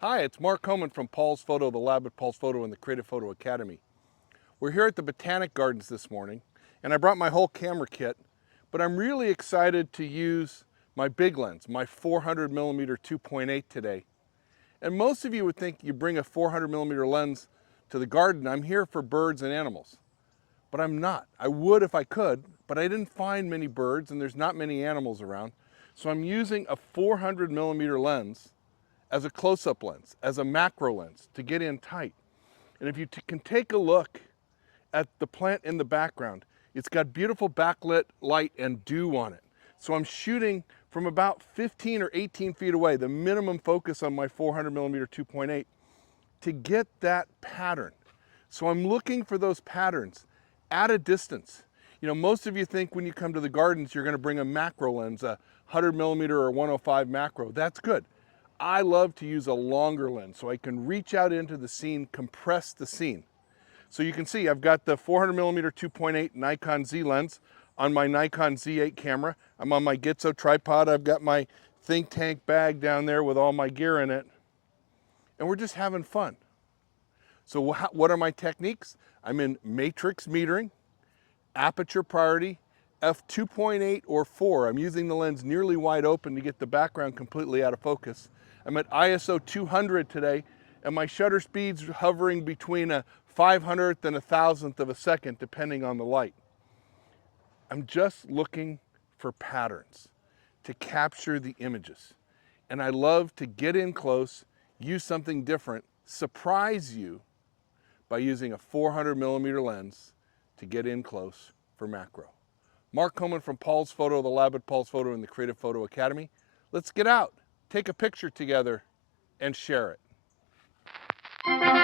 Hi, it's Mark Homan from Paul's Photo, the lab at Paul's Photo and the Creative Photo Academy. We're here at the Botanic Gardens this morning, and I brought my whole camera kit, but I'm really excited to use my big lens, my 400mm 2.8 today. And most of you would think you bring a 400mm lens to the garden. I'm here for birds and animals, but I'm not. I would if I could, but I didn't find many birds and there's not many animals around. So I'm using a 400mm lens as a close-up lens, as a macro lens to get in tight. And if you can take a look at the plant in the background, it's got beautiful backlit light and dew on it. So I'm shooting from about 15 or 18 feet away, the minimum focus on my 400mm 2.8, to get that pattern. So I'm looking for those patterns at a distance. You know, most of you think when you come to the gardens, you're gonna bring a macro lens, a 100mm or 105 macro. That's good. I love to use a longer lens so I can reach out into the scene, compress the scene. So you can see I've got the 400mm 2.8 Nikon Z lens on my Nikon Z8 camera. I'm on my Gitzo tripod. I've got my think tank bag down there with all my gear in it. And we're just having fun. So what are my techniques? I'm in matrix metering, aperture priority, f2.8 or 4. I'm using the lens nearly wide open to get the background completely out of focus. I'm at ISO 200 today, and my shutter speed's hovering between a 500th and a 1,000th of a second, depending on the light. I'm just looking for patterns to capture the images. And I love to get in close, use something different, surprise you by using a 400mm lens to get in close for macro. Mark Homan from Paul's Photo, the lab at Paul's Photo and the Creative Photo Academy. Let's get out, take a picture together, and share it.